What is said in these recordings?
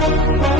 Música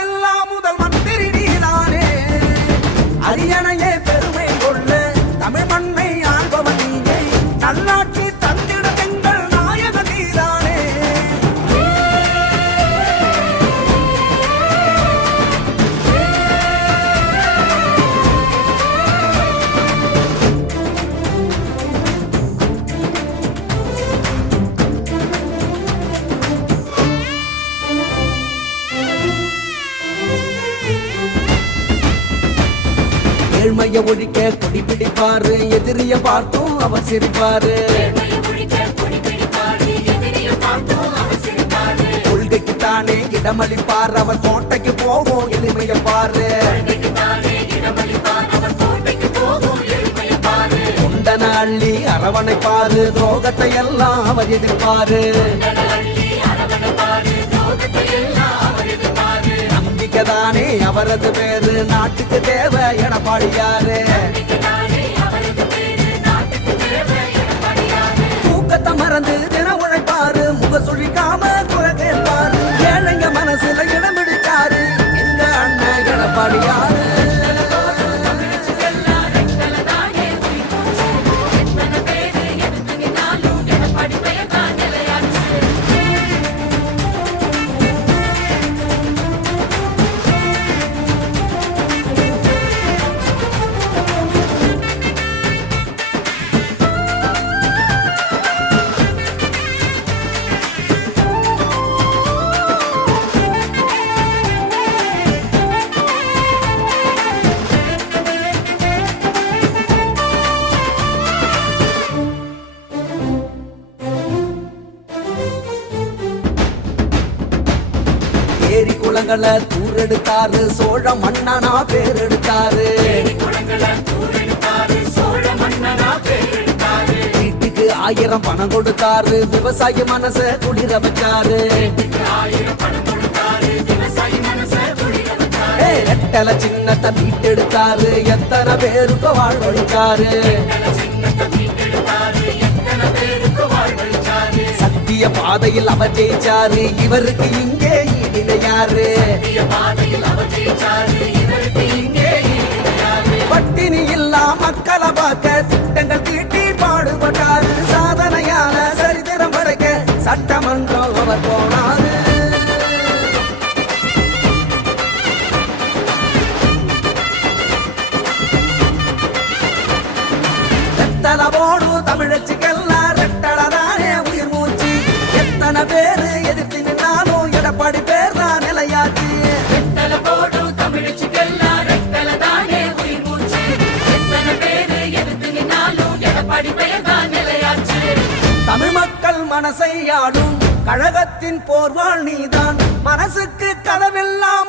மனசுக்கு கதவெல்லாம் முதல் ஏழ்மைய ஒழிக்க கொடி பிடிப்பாரு எதிரிய பார்த்தும் அவர் சிரிப்பாரு. கொள்கைக்கு தானே இடமளிப்பார். அவர் கோட்டைக்கு போவோம் எளிமைய பாரு. கொண்டன அள்ளி அரவணைப்பாரு துரோகத்தை எல்லாம் அவர் எதிர்ப்பாரு. நம்பிக்கை தானே அவரது பேரு நாட்டுக்கு தேவை எடப்பாடியாரு ஏரி குளங்களை தூரெடுத்தாரு சோழ மன்னனா பேர் எடுத்தாரு வீட்டுக்கு ஆயிரம் பணம் கொடுத்தாரு. விவசாய மனச குளிர வச்சாரு. ரெட்டல சின்னத்தை மீட்டெடுத்தாரு. எத்தனை பேருக்கு வாழ்வழிச்சாரு சத்திய பாதையில் அவர் ஜெயிச்சாரு. இவருக்கு இங்கே ஈடின யாரு பட்டினி மனசை கழகத்தின் போர்வாள் நீதான். மனசுக்கு கதவெல்லாம்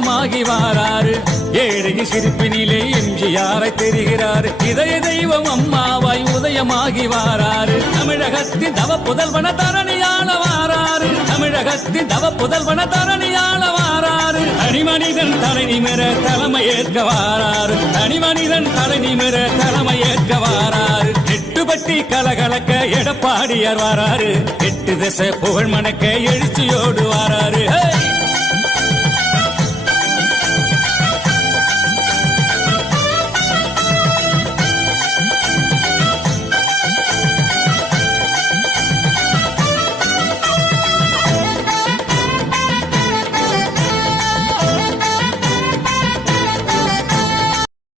அம்மாவாய் வாராரு ஏழையின் சிரிப்பினிலே எம்ஜிஆரை தெரிகிறார் இதய தெய்வம் அம்மாவாய் உதயமாகி வாராரு தமிழகத்தின் தவ புதல்வன தரணியாள வாராரு தமிழகத்தின் தவ புதல்வன தரணியாள வாராரு தனிமனிதன் தலை நிமிர தலைமை ஏற்க வாராரு தனிமனிதன் தலை நிமிர தலைமை ஏற்க வாராரு எட்டுப்பட்டி கலகலக்க எடப்பாடியார் வாராரு எட்டு திசை புகழ் மணக்க எழுச்சியோடு வாராரு